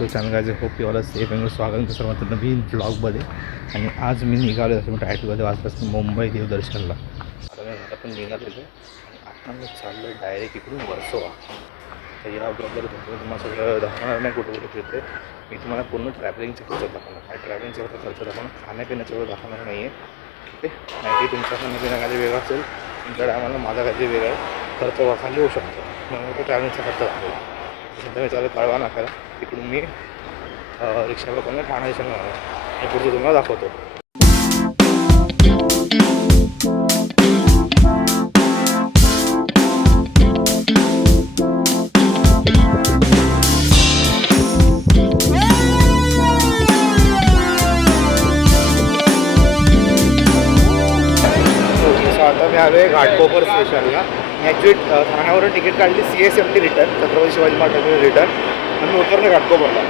To channel guys. Hope you all safe आणि स्वागत आहे सर्वांचं नवीन ब्लॉगमध्ये. आणि आज मी निघालो जसं मी टायटलमध्ये वाचपासून मुंबई देवदर्शनला. आता मी आपण निघालेलो आणि आता मी चाललो आहे डायरेक्ट इकडून वर्सोवा. तर या ब्लॉगमध्ये तुम्हाला सगळं दाखवणार नाही कुठे कुठे फिरते. मी तुम्हाला पूर्ण ट्रॅव्हलिंगचा खर्च दाखवणार आणि ट्रॅव्हलिंगचा खर्च दाखवणार, खाण्यापिण्याचं एवढं दाखवणार नाही आहे. ओके, नाही की तुमचा खाण्यापिणं काहीतरी वेगळा असेल, तुमच्या टायमाला माझा काहीतरी वेगळा खर्च खाली होऊ शकतो. म्हणून तो ट्रॅव्हलिंगचा खर्च दाखवला. सध्या मी चालू कळवा नाकाला. तिकडून मी रिक्षा पकडून ठाणे स्टेशन जाणार आणि पुढचं तुम्हाला दाखवतो. आता मी आलो आहे घाटकोपर स्टेशनला. मी ॲक्च्युली ठाण्यावरून तिकीट काढली CSMT return, Chhatrapati Shivaji Maharaj return, आणि मी उतरलो घाटकोपरला.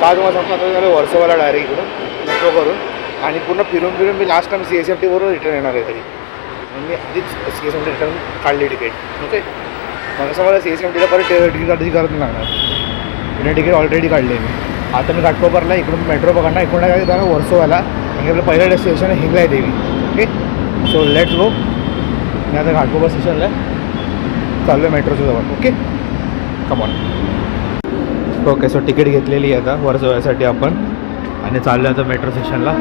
का तुम्हाला सांगतो, आता झालं वर्सोवाला डायरेक्ट इकडून मेट्रो करून आणि पूर्ण फिरून मी लास्ट टाइम CSMT बरोबर रिटर्न येणार आहे तरी. मी आधीच CSMT रिटर्न काढली तिकीट. ओके, मला असं मला CSMTला परत तिकीट काढायची गरज नाही लागणार. पुणे तिकीट ऑलरेडी काढली आहे मी. आता मी घाटकोपरला इकडून मेट्रो पकडणार, इकडून काय जाणार वर्सोवाला. म्हणजे आपलं पहिलं डेस्टिनेशन आहे Hinglai Devi. Okay, so let's go. मी आता घाटकोपर स्टेशनला चाललो आहे मेट्रोच्या जवळ. Okay, come on. Okay, so ticket घेतलेली आहे आता वर्सोव्यासाठी आपण आणि चाललो आहे आता मेट्रो स्टेशनला.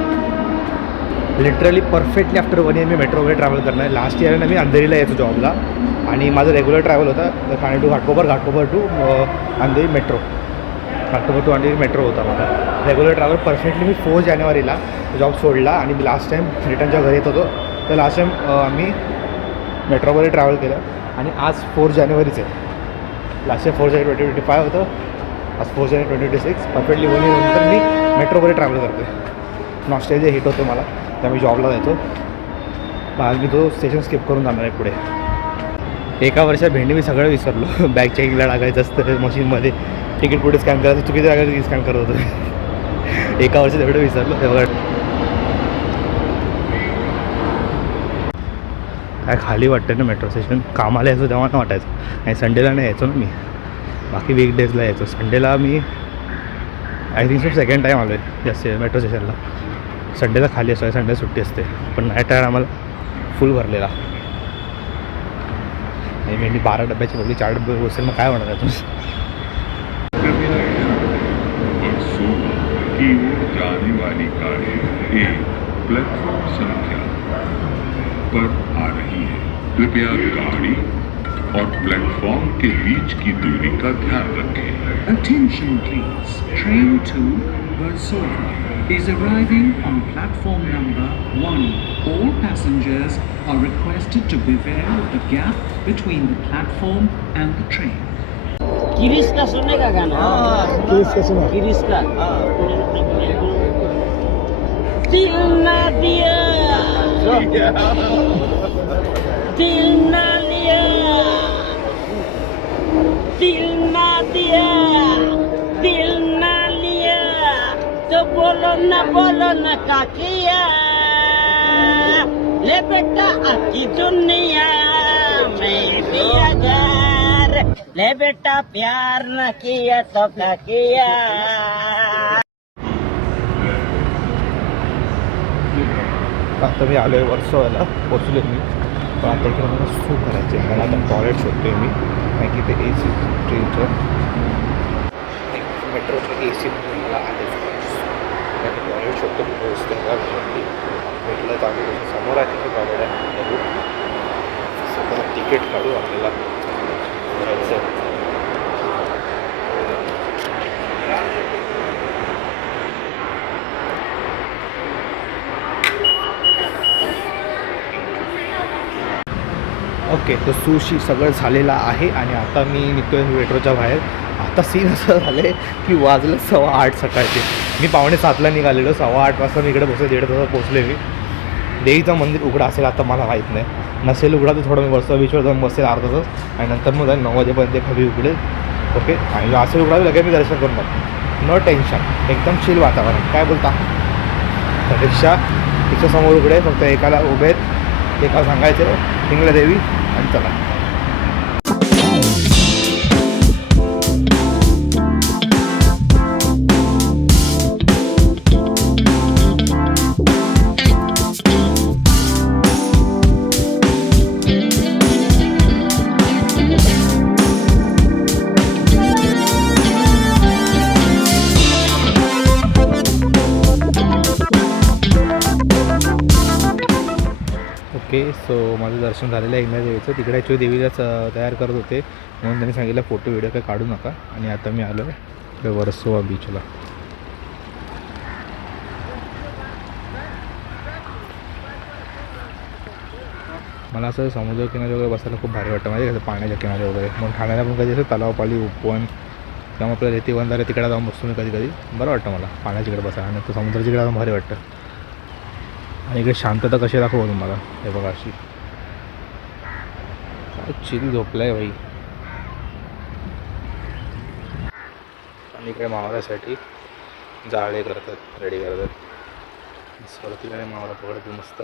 लिटरली परफेक्टली आफ्टर 1 year मी मेट्रो वगैरे ट्रॅव्हल करणार आहे. लास्ट इयरला मी अंधेरीला यायचो जॉबला आणि माझं रेग्युलर ट्रॅव्हल होता Thane to Ghatkopar, Ghatkopar to Andheri metro, Ghatkopar to Andheri metro होता माझा रेग्युलर ट्रॅव्हल. परफेक्टली मी 4 जानेवारीला जॉब सोडला आणि मी लास्ट टाईम रिटर्नच्या घरी येत होतो. तर लास्ट टाईम आम्ही मेट्रोमध्ये ट्रॅव्हल केलं आणि आज 4 जानेवारीच आहे. लास्ट टाईम 4 जानेवारी 2025 होतं, आज 4 जानेवारी 2026. परफेक्टली 1 year नंतर मी मेट्रोमध्ये ट्रॅव्हल करतो आहे. नॉस्टॅल्जिया हिट होतो मला, त्यामुळे जॉबला जायचो. आज मी तो स्टेशन स्किप करून जाणार आहे पुढे. एका वर्षात भेंडी मी सगळं विसरलो. बॅग चेकिंगला टाकायचं असतं मशीनमध्ये, तिकीट कुठे स्कॅन करायचं, चुकीच्या जागा स्कॅन करत होतो. एका वर्षात एवढं विसरलो. तेव्हा काय खाली वाटतं ना मेट्रो स्टेशन. कामाला यायचो तेव्हा ना वाटायचं, आणि संडेला नाही यायचो ना मी. बाकी वीकडेजला यायचो. संडेला मी I think so second time आलो आहे जास्त मेट्रो स्टेशनला. संडेला खाली असतो, संडे सुट्टी असते, पण नाईट टायर आम्हाला फुल भरलेला. आणि मी 12 डब्याची बघली, 4 डब्बे बसेल, मग काय होणार आहे तुम्ही. जाने वाली गाड़ी एक प्लेटफॉर्म संख्या पर आ रही है. कृपया गाड़ी और प्लेटफॉर्म के बीच की दूरी का ध्यान रखें. Attention please. Train to Warsaw is arriving on platform number 1. All passengers are requested to beware of the gap between the platform and the train. किरीस का सुनने का गाना? किरीस का सुना? किरीस का? दिल ना दिया, दिल ना लिया, दिल ना दिया, दिल ना लिया, तो बोलो ना का किया. ले बेटा आपकी दुनिया में भी अगर ले बेटा प्यार न किया तो क्या किया. आता मी आलो आहे वर्सोवाला, पोचलो मी. पण आता इकडे मला सू करायचे. मला आता टॉयलेट शोधतो आहे मी, कारण की ते AC ट्रेनचं मेट्रोचं AC मला आले. टॉयलेट शोधतो पोचतो भेटलं चालू समोर आहे तिथे टॉयलेट आहे. बघू सध्या तिकीट काढू आपल्याला जायचं. ओके, तर सुशी सगळं झालेलं आहे आणि आता मी निघतो आहे मेट्रोच्या बाहेर. आता सीन असं झालं आहे की वाजलं 8:15 सकाळचे. मी 7:45ला निघालेलो, 8:15 वाजता मी इकडे बसलो, 1.5 तासात पोचले मी. देवीचं मंदिर उघडं असेल आता मला माहीत नाही, नसेल उघडा तर थोडं मी वर्सोवा बीचवर जाऊन बसेल अर्धा तास आणि नंतर मग 9 वाजेपर्यंत खाली उघडेल. ओके, आणि असेल उघडा लगेच मी दर्शन करून टाकतो. नो टेन्शन, एकदम चिल वातावरण. काय बोलता? रिक्षा समोर उघडे, फक्त एकाला उभे आहेत, एका सांगायचं हिंगला देवी आणि चला. सो माझं दर्शन झालेलं आहे इंदिरा देवीचं. तिकडे ॲक्च्युली देवीलाच तयार करत होते म्हणून त्यांनी सांगितलं फोटो व्हिडिओ काही काढू नका. आणि आता मी आलो आहे वर्सोवा बीचला. मला असं समुद्र किनारे वगैरे बसायला खूप भारी वाटतं माहिती कसं पाण्याच्या किनारे वगैरे. मग ठाण्याला पण कधी असं तलावपाली उपवन किंवा आपलं रेती बंधारे तिकडे जाऊन बसतो मी कधी कधी. बरं वाटतं मला पाण्याच्याकडे बसायला आणि तो समुद्राच्या इकडे जाऊन भारी वाटतं. आणि इकडे शांतता कशी दाखवू तुम्हाला. हे बघा अशी काय चिल झोपलं आहे भाई. आणि इकडे मावळ्यासाठी जाळे करतात रेडी करतात. स्वरतीकडे मावळा पकडतो मस्त.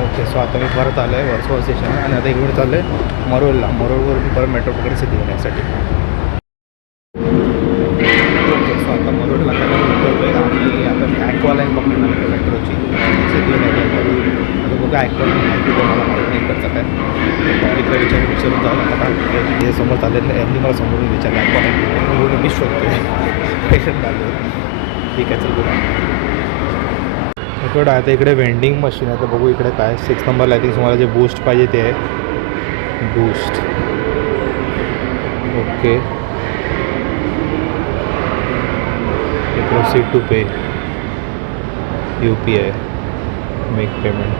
ओके सो आता मी परत आलो आहे वर्सोवा स्टेशन आणि आता इकडे चाललो आहे मरोळला. मरोळवर मी परत मेट्रो पकडे सिद्धी येण्यासाठी. ओके सो आता मरोळला उतरलो आहे आणि आता मी ॲक्वा लाईन पकडणार आहे मेट्रोची सिद्धी येण्यासाठी. आता बघा ॲक्वा लाईन माहिती मला माहीत नाही करता काय. इकडे विचारून जाऊन आता काय हे समोर चाललेलं नाही. यांनी मला समोरून विचारलं ॲक्वा लाईन मी शोधतो पेशंट आलो. ठीक आहे चल बोला. इकडं आता इकडे वेंडिंग मशीन आहे तर बघू इकडे काय 6 नंबरला आय थिंक तुम्हाला जे बूस्ट पाहिजे ते आहे boost. Okay proceed to pay UPI make payment.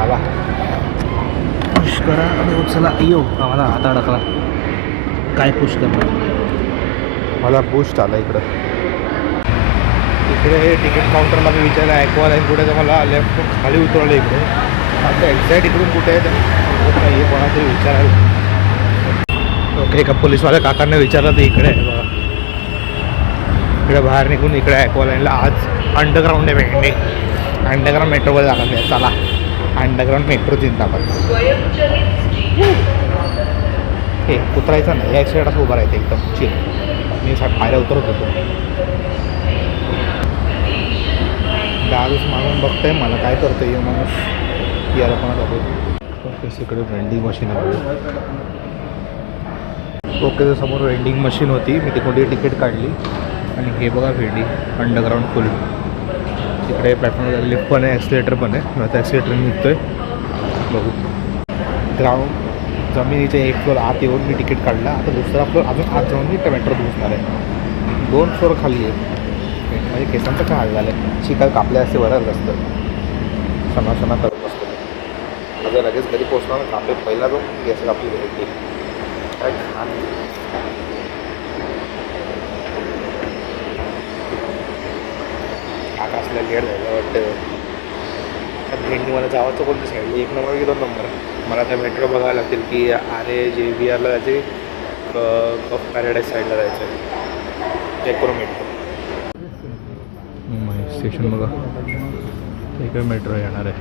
आला पुश करा आणि उचला. अय्यो मला हात अडकला. काय पुश करणार मला बूस्ट आला इकडं. इकडे हे तिकीट काउंटरला मी विचारलं ॲक्वा लाईन कुठे तर मला लेफ्ट खाली उतरवलं इकडे. आता एक्झॅक्ट इकडून कुठे आहे हे कोणातरी विचारायला. ओके एका पोलीसवाल्या काकांना विचारलं तर इकडे आहे बघा. इकडे बाहेर निघून इकडे ॲक्वा लाईनला आज अंडरग्राऊंड आहे वेंडिंग. अंडरग्राऊंड मेट्रोमध्ये जाणार नाही. चला अंडरग्राऊंड मेट्रो जिंदाबाद. हे उतरायचं नाही या साईड असं उभं राहायचं एकदम चिल. मी पायऱ्या उतरत होतो. दारूस मागून बघतोय मला काय करतो आहे माणूस याला पण दाखवतो. ओके इकडे वेंडिंग मशीन आहे. ओके तर समोर वेंडिंग मशीन होती. मी तिकडे तिकीट काढली आणि हे बघा वेंडिंग अंडरग्राऊंड फुल. तिकडे प्लॅटफॉर्मवर लिफ्ट पण आहे ॲक्सिलेटर पण आहे. मी आता ॲक्सिलेटर निघतो आहे बघू. ग्राउंड जमिनीच्या 1 फ्लोअर आत येऊन मी तिकीट काढला. आता दुसरा फ्लोअर अजून आत जाऊन मी त्या मेट्रो पोहोचणार आहे. 2 फ्लोअर खाली आहे. म्हणजे केसांचं काय हाल झालं आहे. शिकाल कापल्या असते बरं असतं. सणा करत असतो. माझं लगेच घरी पोचणार कापे पहिला जो केस कापली भेटली काय छान. आकाशला लेट झालं वाटतं. भेंडी मला जावाचं कोणतं साईड 1 नंबर की 2 नंबर. मला त्या मेट्रो बघायला लागतील की RAJBRला जायचे कफ पॅराडाईज साईडला जायचं आहे. चेक करू मेट्रो स्टेशन बघा. इकडे मेट्रो येणार आहे.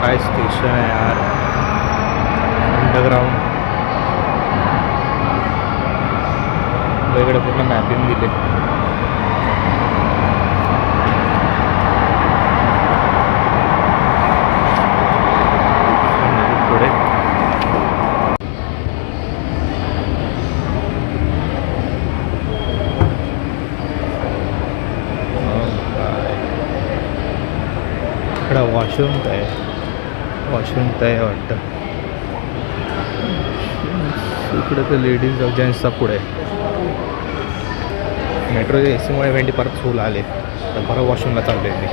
काय स्टेशन आहे यार अंडरग्राऊंड. इकडे पूर्ण मॅपिंग दिले. पुढे इकडं वॉशरूम आहे वाटतं. इकडे तर लेडीज जेंट्सचा पुढे मेट्रोच्या ACमुळे वेंडी परत फुल आले तर बरं वॉशरूमला चालले मी.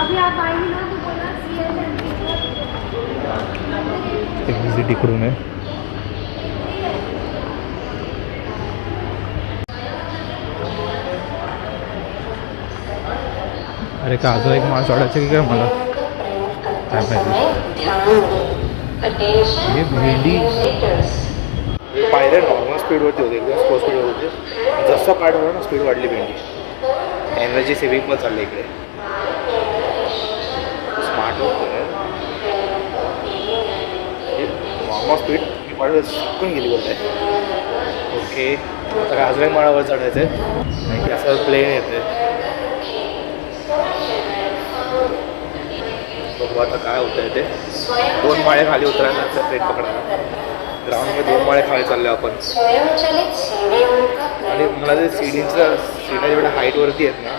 अभी आप आएंगे ना तो बोला एक्झिट इकडून आहे. अरे का अजून एक माणूस वाढायचं की काय मला काय माहिती. हे भेंडी पायऱ्या नॉर्मल स्पीडवरती होते, एकदम स्लो स्पीडवर होते. जसं पाय ठेवलं ना स्पीड वाढली भेंडी. एनर्जी सेविंग पण चाललं इकडे. स्मार्ट होतं नॉर्मल स्पीड मी पाडलं सुकून गेली बोलत आहे. ओके, आता काय अजून माळावर चढायचं आहे नाही की असं प्लेन येते. बघू आता काय होतं आहे ते. 2 माळे खाली उतरायला ट्रेन पकडायला. ग्राउंडमध्ये 2 माळे खाली चालले आपण. आणि मला ते सीडीच्या जेवढ्या हाईटवरती आहेत ना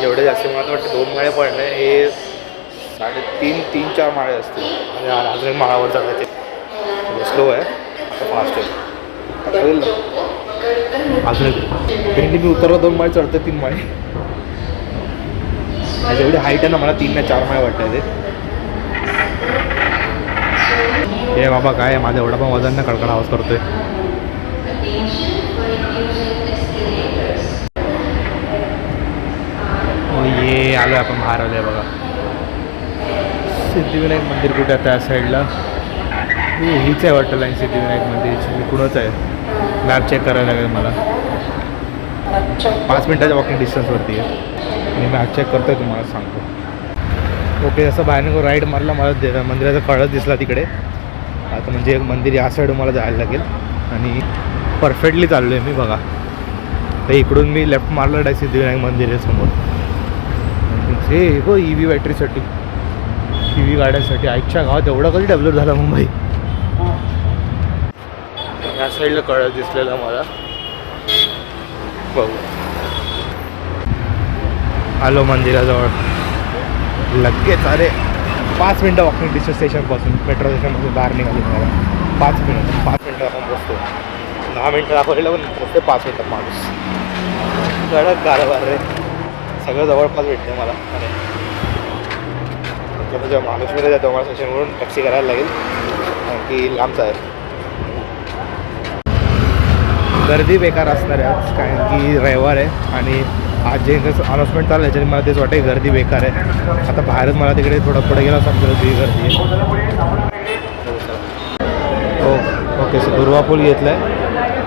जेवढे जास्त मला वाटतं 2 माळे पडणे हे 3.5-4 माळे असतील. आणि अजून माळावर चढायचे. स्लो आहे आता फास्ट आहे. होईल अजून एक भेंडी मी उतरला 2 माळे चढते 3 माळे. जेवढी हाईट आहे ना मला 3 ते 4 माळे वाटतं ते. हे बाबा काय माझा एवढा पण वजन ना कडकड आवाज करतोय. ये आलो आपण बाहेर आलोय बघा. सिद्धिविनायक मंदिर कुठे आहे त्या साईडला. हीच आहे वाटतं लाईन सिद्धिविनायक मंदिरची. मी कुणाच आहे मॅप चेक करायला लागेल मला. 5 मिनिटाच्या वॉकिंग डिस्टन्सवरती आहे. मी मॅप चेक करतोय तुम्हाला सांगतो. ओके, जसं बाहेर राईड मारला मला मंदिराचा कळस दिसला तिकडे. आता म्हणजे मंदिर या साईड मला जायला लागेल आणि परफेक्टली चाललो आहे मी बघा. तर इकडून मी लेफ्ट मारलं डाय सिद्धिविनायक मंदिर आहे समोर. हे हो EV बॅटरीसाठी EV गाड्यांसाठी. आजच्या गावात एवढं कधी डेव्हलप झाला मुंबई. या साईडला कळस दिसलेला मला. बघू आलो मंदिराजवळ लगेच. अरे 5 मिनटं वॉकिंग डिस्टन्स स्टेशनपासून मेट्रो स्टेशनपासून बाहेर निघाली मला. 5 मिनटं आपण बसतो. 10 मिनटं दाखवलेलं पण बसते 5 मिनटात माणूस. गडक कारभार रे. सगळं जवळपास भेटते मला. अरे जेव्हा महालक्ष्मीला जातो मला स्टेशनवरून टॅक्सी करायला लागेल कारण की लांबच आहे. गर्दी बेकार असणार आहे आज कारण की रविवार आहे. आणि आज जे अनाऊन्समेंट चालू आहे त्याच्याने मला तेच वाटतं गर्दी बेकार आहे. आता बाहेरच मला तिकडे थोडं पुढे गेला समजेल ती गर्दी आहे. ओके, सो दुर्वा पूल घेतला आहे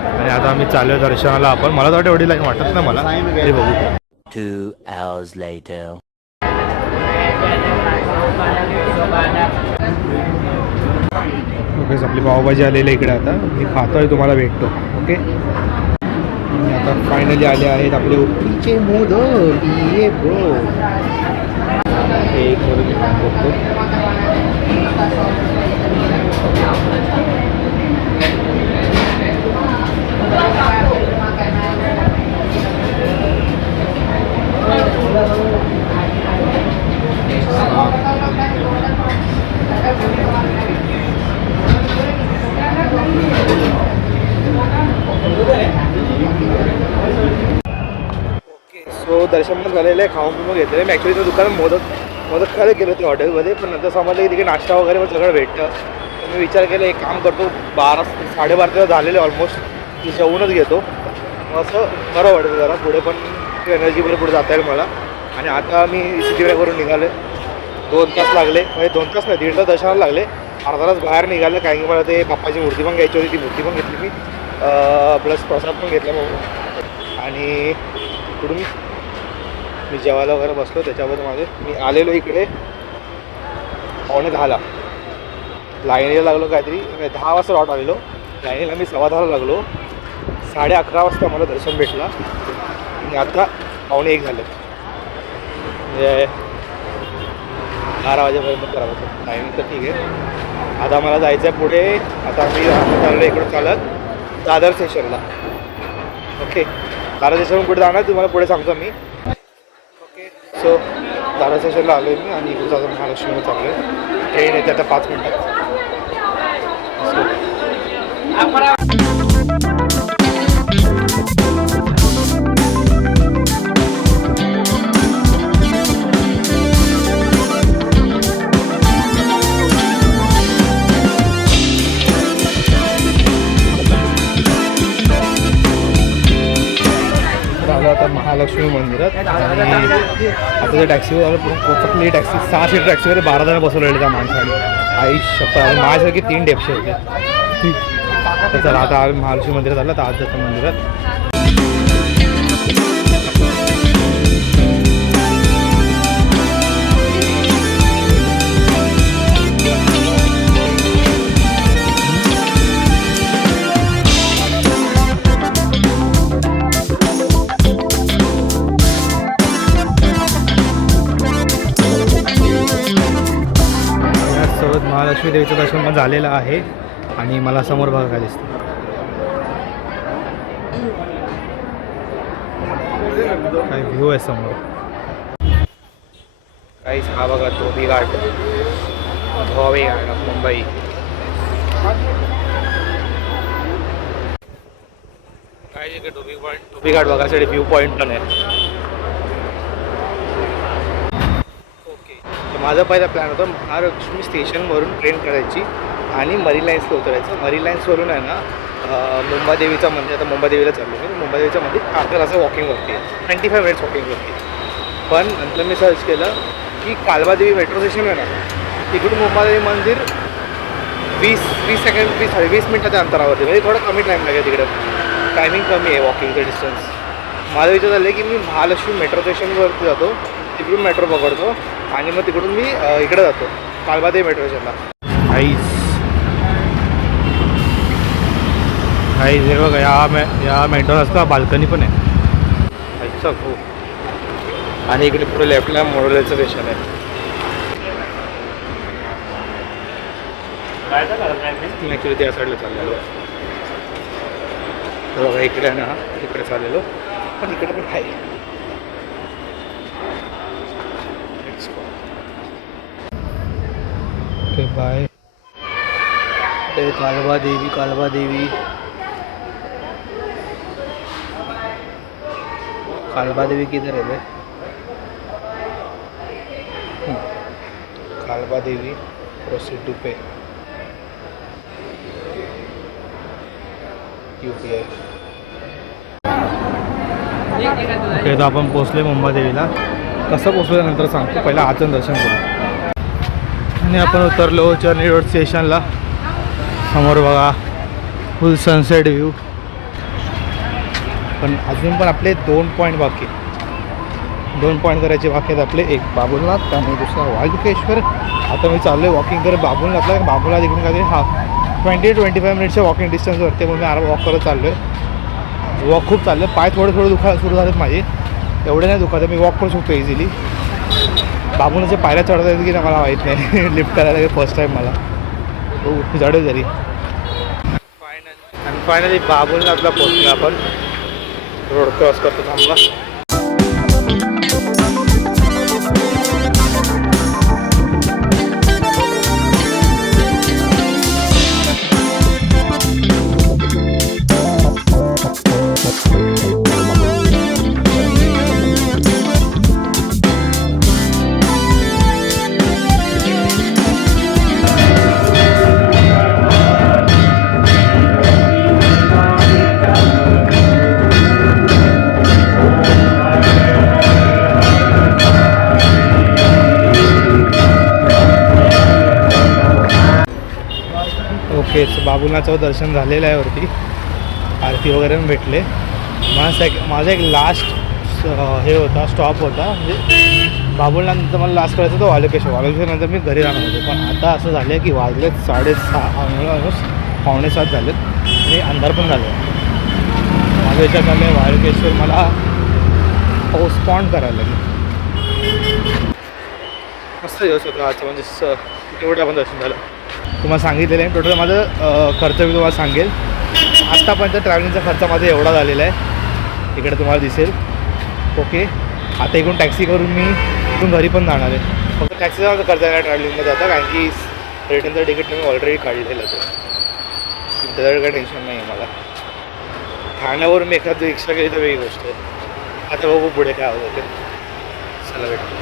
आणि आता आम्ही चालू आहे दर्शनाला. आपण मला तर वाटतं एवढी लाईन वाटत ना मला. हे बघू 2 hours later. ओके, आपली पावभाजी आलेली इकडे. आता मी खातोय तुम्हाला भेटतो. ओके, आणि आता फायनली आले आहेत आपले उकडीचे मोदक. ये ब्रो एक मोदक मी खाऊन बघतो. सो दर्शन पण झालेलं आहे, खाऊन पण घेतलेलं आहे. मी ॲक्च्युली त्या दुकानात मोदक खायला गेलो होते हॉटेलमध्ये. पण नंतर समजलं की तिकडे नाश्ता वगैरे पण सगळं भेटतं. तर मी विचार केला एक काम करतो 12-12:30 झालेले ऑलमोस्ट की जेवूनच घेतो. असं बरं वाटतं जरा. पुढे पण एनर्जीवर पुढे जाता येईल मला. आणि आता मी सिद्धिविनायकवरून निघाले. 2 तास लागले म्हणजे 2 तास नाही 1.5 तास दर्शनाला लागले. अर्धा तास बाहेर निघालं कारण की मला ते बाप्पाची मूर्ती पण घ्यायची होती. ती मूर्ती पण घेतली मी प्लस प्रसाद पण घेतला मग. आणि इकडून मी जेवायला वगैरे बसलो. त्याच्यावर माझे मी आलेलो इकडे 9:45 लाईनीला लागलो. काहीतरी 10 वाजता लॉट आलेलो. लाईनीला मी 10:15 लागलो. 11:30 वाजता मला दर्शन भेटला. आणि आता 9:45 झाले म्हणजे 12 वाजेपर्यंत करावं लाईन. तर ठीक आहे. आता मला जायचं आहे पुढे. आता मी चाललो इकडून चालत दादर स्टेशनला. ओके, दादर स्टेशनवरून पुढे जाणार तुम्हाला पुढे सांगतो मी. ओके, सो दादर स्टेशनला आलो आहे मी आणि इकडून जातो महालक्ष्मीला चाललो आहे. ट्रेन येते आता 5 मिनटात. आलो आता महालक्ष्मी मंदिरात. आणि आता त्या टॅक्सीवर आलो पोचकली. टॅक्सी 6 सीटर टॅक्सीवर 12 जण बसवलेले त्या माणसाने. आई शपथ माझ्यासारखी 3 डेपशे होते. तर चला आता आम्ही महालक्ष्मी मंदिरात आलं तर आज जातो मंदिरात. सोबत महालक्ष्मी देवीचं दर्शन पण झालेलं आहे आणि मला समोर बघा काय दिसतं. काय व्ह्यू आहे समोर. काहीच हा बघा धोबी घाट, धोबी घाट मुंबई. काय इकडे धोबी घाट बघायसाठी व्ह्यू पॉईंट पण आहे. माझा पहिला प्लॅन होता महालक्ष्मी स्टेशनवरून ट्रेन करायची आणि मरीन लाईन्सला उतरायचं. मरीन लाईन्सवरून आहे ना मुंबादेवीचं मंदिर, आता मुंबादेवीला चाललो मी. मुंबादेवीचं मंदिर अर्ध्या तास वॉकिंगवरती आहे, 25 मिनिट्स वॉकिंगवरती. पण नंतर मी सर्च केलं की कालबादेवी मेट्रो स्टेशन आहे ना, तिकडून मुंबादेवी मंदिर 20 मिनिटाच्या अंतरावरती, म्हणजे थोडं कमी टाईम लागेल. तिकडं टायमिंग कमी आहे वॉकिंगचं डिस्टन्स. माझा विचार झालं की मी महालक्ष्मी मेट्रो स्टेशनवरती जातो, तिकडून मेट्रो पकडतो आणि मग तिकडून मी इकडे जातो कालबादेवी मेट्रो स्टेशनला. हे बघा या मेट्रोचा बाल्कनी पण आहे. अच्छा खूप. आणि इकडे पुढे लेफ्टला मोडोलेचं स्टेशन आहे. ॲक्च्युली त्या साईडला चाललेलो बघा. इकडे ना इकडे चाललेलो, पण इकडे पण आहे. Okay bye. कालबादेवी कालबादेवी किधर है बे? Kalbadevi proceed to pay UPI. Okay तर आपण पोचले मुंबादेवीला. कसं पोचलो नंतर सांगतो, पहिला आजचं दर्शन करू. आणि आपण उतरलो चर्नी रोड स्टेशनला. समोर बघा फुल सनसेट व्ह्यू. पण अजून पण आपले 2 पॉईंट बाकी, 2 पॉईंट करायचे बाकी आहेत आपले. एक बाबुलनाथ आणि दुसरा वाळकेश्वर. आता मी चाललो आहे वॉकिंग करत बाबुलनाथला. बाबुलनाथ इकडून काहीतरी 20-25 मिनिटच्या वॉकिंग डिस्टन्सवरती, म्हणून मी आराम वॉक करत चाललो आहे. वॉक खूप चाललं आहे. पाय थोडे दुखायला सुरू झालेत माझे, एवढे नाही दुखत. मी वॉक करू शकतो इझिली. बाबुलनाथच्या पायऱ्या चढता येत की नाही मला माहीत नाही. लिफ्ट करायला फर्स्ट टाईम मला. हो जडेल तरी. फायनली बाबुलनाथला पोहोचलो आपण. रोड क्रॉस करतो थांबला. ओके सो बाबुलनाथचं दर्शन झालेलं आहे वरती. आरती वगैरे पण भेटले. माझा एक लास्ट हे होता स्टॉप होता, म्हणजे बाबुलनाथनंतर मला लास्ट करायचं होतं वाळकेश्वरनंतर मी घरी जाणार होतो. पण आता असं झालं आहे की वाजलेत 6:30 पावणे 7 झालेत आणि अंधार पण झालं आहे. माझा विचार चालला आहे वाळकेश्वर मला पोस्टपॉन्ड करायला लागेल. मस्त दिवस होतं आजचं, म्हणजे तेवढं आपण दर्शन झालं. तुम्हाला सांगितलेलं आहे टोटल माझं खर्च मी तुम्हाला सांगेल. आत्तापर्यंत ट्रॅव्हलिंगचा खर्च माझा एवढा झालेला आहे, इकडे तुम्हाला दिसेल. ओके आता इकडून टॅक्सी करून मी इथून घरी पण जाणार आहे. फक्त टॅक्सीचा माझा खर्च आहे ट्रॅव्हलिंगमध्ये जाता, कारण की रिटर्नचं तिकीट मी ऑलरेडी काढलेलं होतं. त्याच्यावर काही टेन्शन नाही आहे मला. ठाण्यावरून मी एखादं रिक्षा केली तर वेगळी गोष्ट आहे. आता बघू पुढे काय होतं ते. चला भेटतो.